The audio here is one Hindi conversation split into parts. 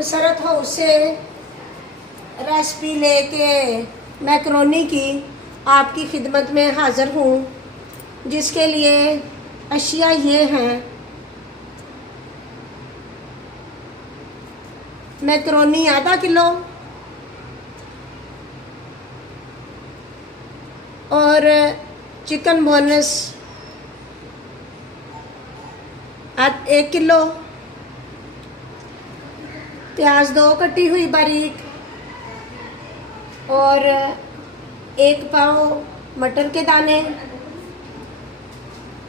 मसरत हाउस से रेसिपी लेके मैकरोनी की आपकी खिदमत में हाज़िर हूँ, जिसके लिए अशिया ये हैं। मैकरोनी आधा किलो और चिकन बोनस 1 किलो, प्याज 2 कटी हुई बारीक और 1 पाव मटर के दाने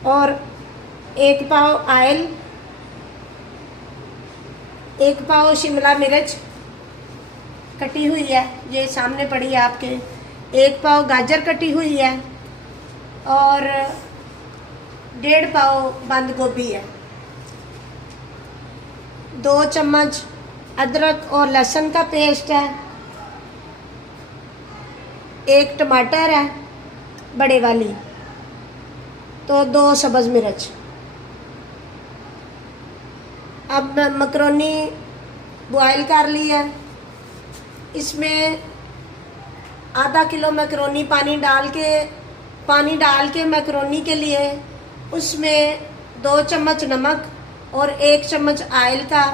और 1 पाव ऑयल, 1 पाव शिमला मिर्च कटी हुई है, ये सामने पड़ी है आपके, 1 पाव गाजर कटी हुई है और 1.5 पाव बंद गोभी है। 2 चम्मच अदरक और लहसुन का पेस्ट है। 1 टमाटर है बड़े वाली, तो 2 सब्ज़ मिर्च। अब मैकरोनी बॉयल कर ली है। इसमें आधा किलो मैकरोनी पानी डाल के मैकरोनी के लिए उसमें 2 चम्मच नमक और 1 चम्मच ऑयल का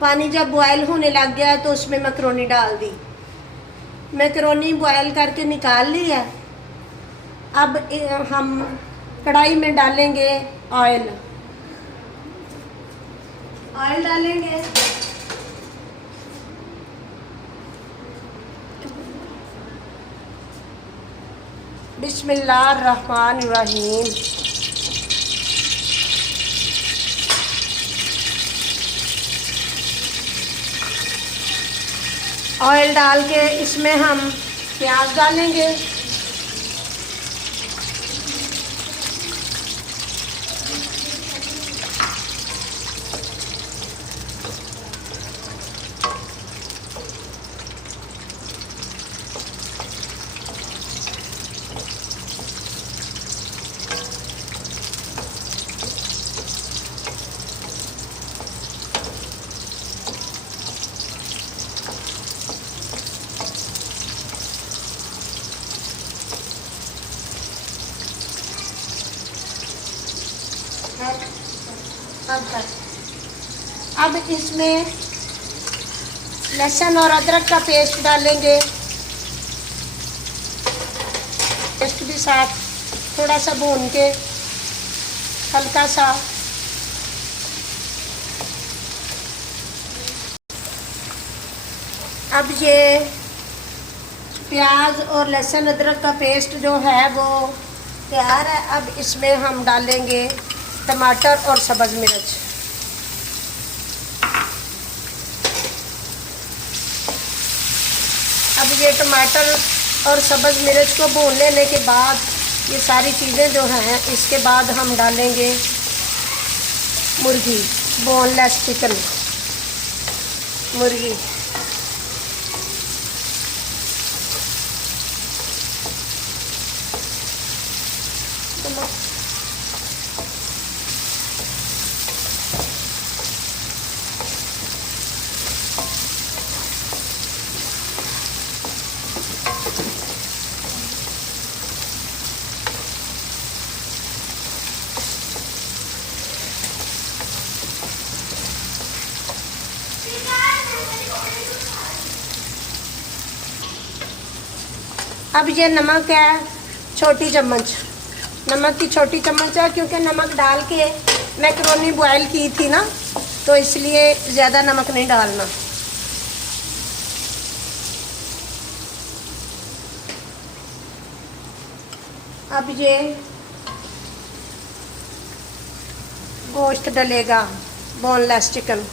पानी जब बॉयल होने लग गया तो उसमें मैकरोनी डाल दी। मैकरोनी बॉयल करके निकाल ली है। अब हम कढ़ाई में डालेंगे ऑयल डालेंगे। बिस्मिल्लाहिर्रहमानिर्रहीम। ऑयल डाल के इसमें हम प्याज डालेंगे। अब इसमें लहसुन और अदरक का पेस्ट डालेंगे। पेस्ट भी साथ थोड़ा सा भून के हल्का सा। अब ये प्याज और लहसुन अदरक का पेस्ट जो है वो तैयार है। अब इसमें हम डालेंगे टमाटर और सब्ज़ मिर्च। अब ये टमाटर और सब्ज़ मिर्च को भून लेने के बाद ये सारी चीज़ें जो हैं, इसके बाद हम डालेंगे मुर्गी, बोनलेस चिकन मुर्गी। अब ये नमक है, छोटी चम्मच, नमक की छोटी चम्मच है, क्योंकि नमक डाल के मैकरोनी बॉयल की थी ना, तो इसलिए ज़्यादा नमक नहीं डालना। अब ये गोश्त डलेगा, बोनलेस चिकन।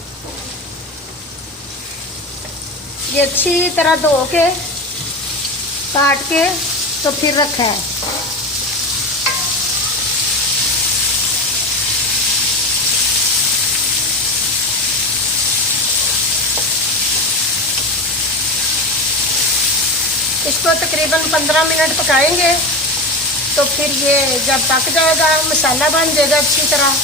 ये अच्छी तरह धो के काट के तो फिर रखा है। इसको तकरीबन 15 मिनट पकाएंगे, तो फिर ये जब पक जाएगा, मसाला बन जाएगा अच्छी तरह,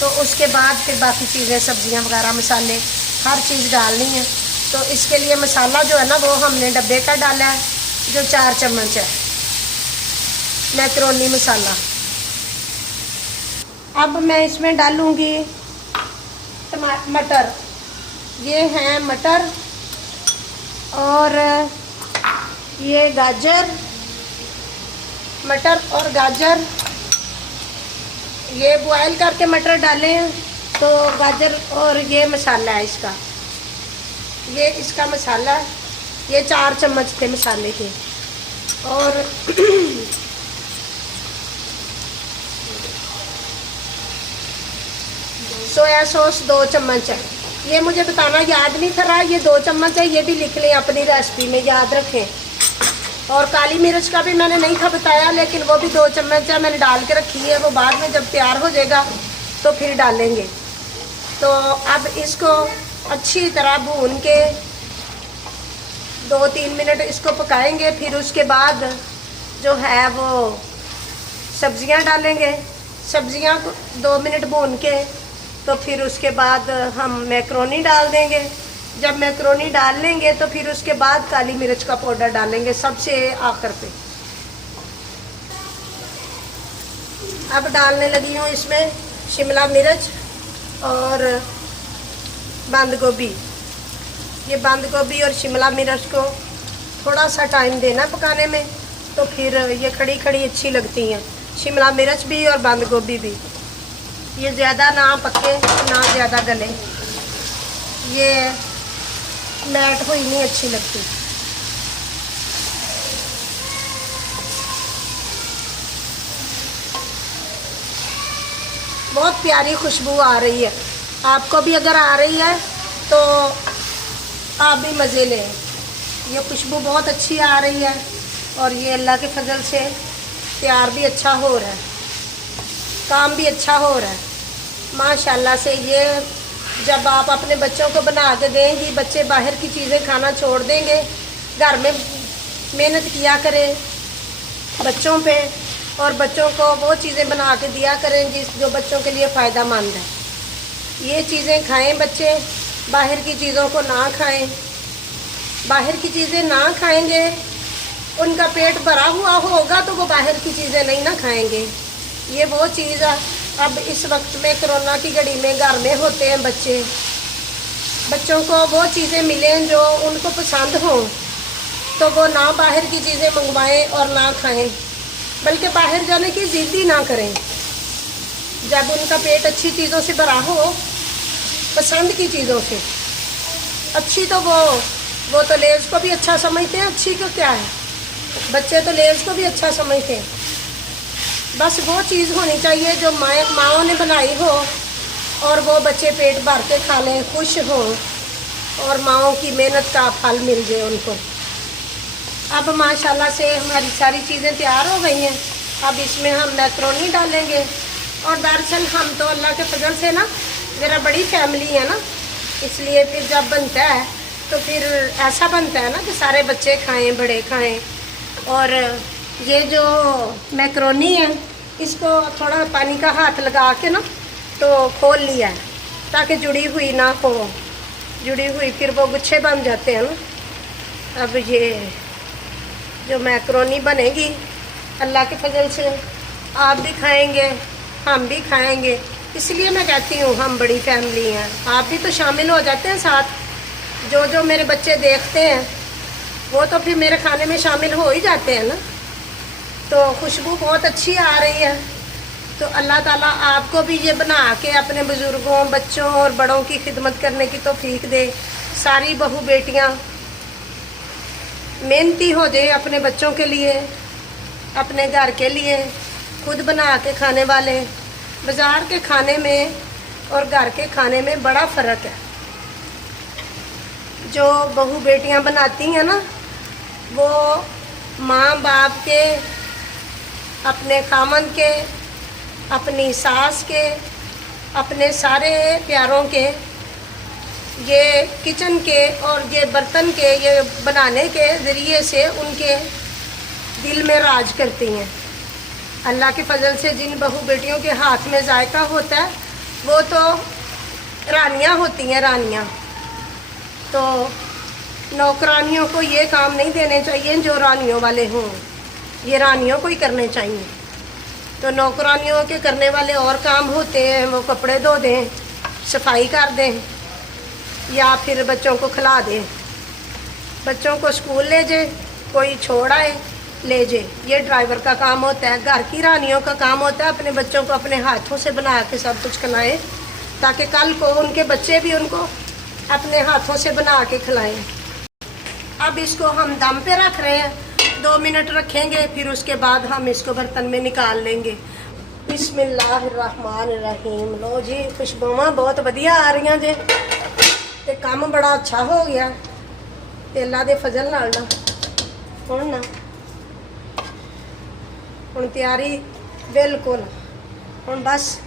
तो उसके बाद फिर बाकी चीज़ें, सब्जियां वगैरह, मसाले हर चीज़ डालनी है। तो इसके लिए मसाला जो है ना वो हमने डब्बे का डाला है, जो 4 चम्मच है मैक्रोनी मसाला। अब मैं इसमें डालूँगी मटर। ये हैं मटर और ये गाजर, मटर और गाजर। ये बॉयल करके मटर डाले हैं, तो गाजर और ये मसाला है इसका, ये इसका मसाला, ये 4 चम्मच थे मसाले के। और सोया सॉस 2 चम्मच है। ये मुझे बताना याद नहीं था रहा, ये 2 चम्मच है, ये भी लिख लें अपनी रेसिपी में, याद रखें। और काली मिर्च का भी मैंने नहीं था बताया, लेकिन वो भी 2 चम्मच है, मैंने डाल के रखी है। वो बाद में जब तैयार हो जाएगा तो फिर डालेंगे। तो अब इसको अच्छी तरह भून के 2-3 मिनट इसको पकाएंगे। फिर उसके बाद जो है वो सब्जियां डालेंगे। सब्जियां को 2 मिनट भून के तो फिर उसके बाद हम मैक्रोनी डाल देंगे। जब मैक्रोनी डाल लेंगे तो फिर उसके बाद काली मिर्च का पाउडर डालेंगे सबसे आखिर पे। अब डालने लगी हूँ इसमें शिमला मिर्च और बंद गोभी। ये बंद गोभी और शिमला मिर्च को थोड़ा सा टाइम देना पकाने में, तो फिर ये खड़ी खड़ी अच्छी लगती हैं, शिमला मिर्च भी और बंद गोभी भी। ये ज़्यादा ना पके ना ज़्यादा गले, ये मैट हुई नहीं अच्छी लगती। बहुत प्यारी खुशबू आ रही है। आपको भी अगर आ रही है तो आप भी मज़े लें। ये खुशबू बहुत अच्छी आ रही है और ये अल्लाह के फजल से तैयार भी अच्छा हो रहा है, काम भी अच्छा हो रहा है माशाल्लाह से। ये जब आप अपने बच्चों को बना के देंगी, बच्चे बाहर की चीज़ें खाना छोड़ देंगे। घर में मेहनत किया करें बच्चों पे, और बच्चों को वो चीज़ें बना के दिया करें जो बच्चों के लिए फ़ायदा मंद है। ये चीज़ें खाएं बच्चे, बाहर की चीज़ों को ना खाएं। बाहर की चीज़ें ना खाएंगे, उनका पेट भरा हुआ होगा तो वो बाहर की चीज़ें नहीं ना खाएंगे। ये वो चीज़ है। अब इस वक्त में कोरोना की घड़ी में घर में होते हैं बच्चे, बच्चों को वो चीज़ें मिलें जो उनको पसंद हों, तो वो ना बाहर की चीज़ें मंगवाएं और ना खाएं, बल्कि बाहर जाने की ज़िद ही ना करें। जब उनका पेट अच्छी चीज़ों से भरा हो, पसंद की चीज़ों से अच्छी, तो वो तो लेज़ को भी अच्छा समझते हैं। अच्छी को क्या है, बच्चे तो लेज़ को भी अच्छा समझते हैं। बस वो चीज़ होनी चाहिए जो माँओं ने बनाई हो और वो बच्चे पेट भर के खा लें, खुश हों और माँओं की मेहनत का फल मिल जाए उनको। अब माशाल्लाह से हमारी सारी चीज़ें तैयार हो गई हैं। अब इसमें हम मैक्रोनी डालेंगे। और दरअसल हम तो अल्लाह के फजल से ना, मेरा बड़ी फैमिली है ना, इसलिए फिर जब बनता है तो फिर ऐसा बनता है ना कि सारे बच्चे खाएं, बड़े खाएं। और ये जो मैक्रोनी है, इसको थोड़ा पानी का हाथ लगा के ना तो खोल लिया है, ताकि जुड़ी हुई ना हो, जुड़ी हुई फिर वो गुच्छे बन जाते हैं ना। अब ये जो मैक्रोनी बनेगी अल्लाह के फजल से आप भी खाएंगे, हम भी खाएंगे। इसलिए मैं कहती हूँ हम बड़ी फैमिली हैं, आप भी तो शामिल हो जाते हैं साथ। जो मेरे बच्चे देखते हैं वो तो फिर मेरे खाने में शामिल हो ही जाते हैं ना। तो खुशबू बहुत अच्छी आ रही है। तो अल्लाह ताला आपको भी ये बना के अपने बुज़ुर्गों, बच्चों और बड़ों की खिदमत करने की तौफीक दे। सारी बहू बेटियाँ मेहनती हो जाए अपने बच्चों के लिए, अपने घर के लिए, खुद बना के खाने वाले। बाज़ार के खाने में और घर के खाने में बड़ा फ़र्क है। जो बहू बेटियां बनाती हैं ना, वो माँ बाप के, अपने खामन के, अपनी सास के, अपने सारे प्यारों के, ये किचन के और ये बर्तन के, ये बनाने के ज़रिए से उनके दिल में राज करती हैं। अल्लाह के फजल से जिन बहू बेटियों के हाथ में जायका होता है वो तो रानियाँ होती हैं, रानियाँ। तो नौकरानियों को ये काम नहीं देने चाहिए जो रानियों वाले हों, ये रानियों को ही करने चाहिए। तो नौकरानियों के करने वाले और काम होते हैं, वो कपड़े धो दें, सफाई कर दें, या फिर बच्चों को खिला दें, बच्चों को स्कूल ले जाए, कोई छोड़ आए ले जाए। ये ड्राइवर का काम होता है। घर की रानियों का काम होता है अपने बच्चों को अपने हाथों से बना के सब कुछ खिलाएं, ताकि कल को उनके बच्चे भी उनको अपने हाथों से बना के खिलाएं। अब इसको हम दम पे रख रहे हैं, 2 मिनट रखेंगे, फिर उसके बाद हम इसको बर्तन में निकाल लेंगे। बिस्मिल्लाहिर्रहमानिर्रहीम। लो जी, खुशबुआं बहुत वधिया आ रही जी, ते काम बड़ा अच्छा हो गया तेला दे फजल नाल ना। हुण तैयारी बिल्कुल। हुण बस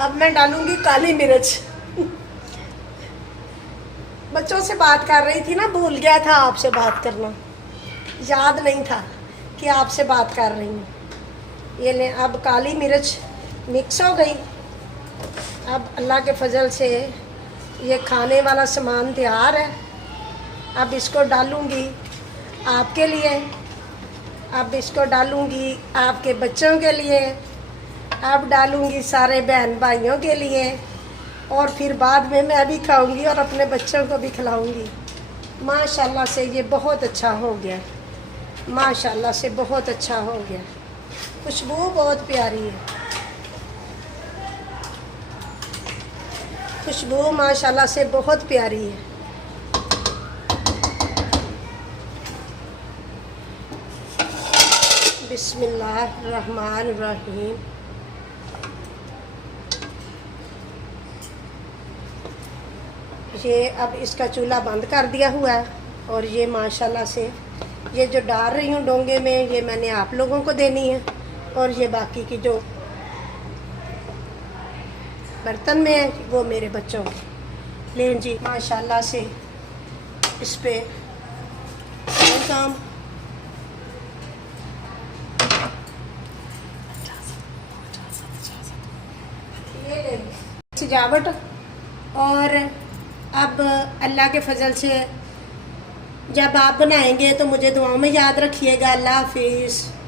अब मैं डालूंगी काली मिर्च। बच्चों से बात कर रही थी ना, भूल गया था आपसे बात करना, याद नहीं था कि आपसे बात कर रही हूँ। ये ले, अब काली मिर्च मिक्स हो गई। अब अल्लाह के फजल से ये खाने वाला सामान तैयार है। अब इसको डालूंगी आपके लिए, अब इसको डालूंगी आपके बच्चों के लिए, अब डालूंगी सारे बहन भाइयों के लिए, और फिर बाद में मैं भी खाऊंगी और अपने बच्चों को भी खिलाऊंगी। माशाल्लाह से ये बहुत अच्छा हो गया, माशाल्लाह से बहुत अच्छा हो गया। खुशबू बहुत प्यारी है, खुशबू माशाल्लाह से बहुत प्यारी है। बिस्मिल्लाहिर्रहमानिर्रहीम। ये अब इसका चूल्हा बंद कर दिया हुआ है, और ये माशाल्लाह से ये जो डाल रही हूँ डोंगे में, ये मैंने आप लोगों को देनी है, और ये बाकी की जो बर्तन में है वो मेरे बच्चों के। लें जी, माशाल्लाह से इस पे काम ये सजावट। और अब अल्लाह के फजल से जब आप बनाएंगे तो मुझे दुआओं में याद रखिएगा। अल्लाह हाफिज़।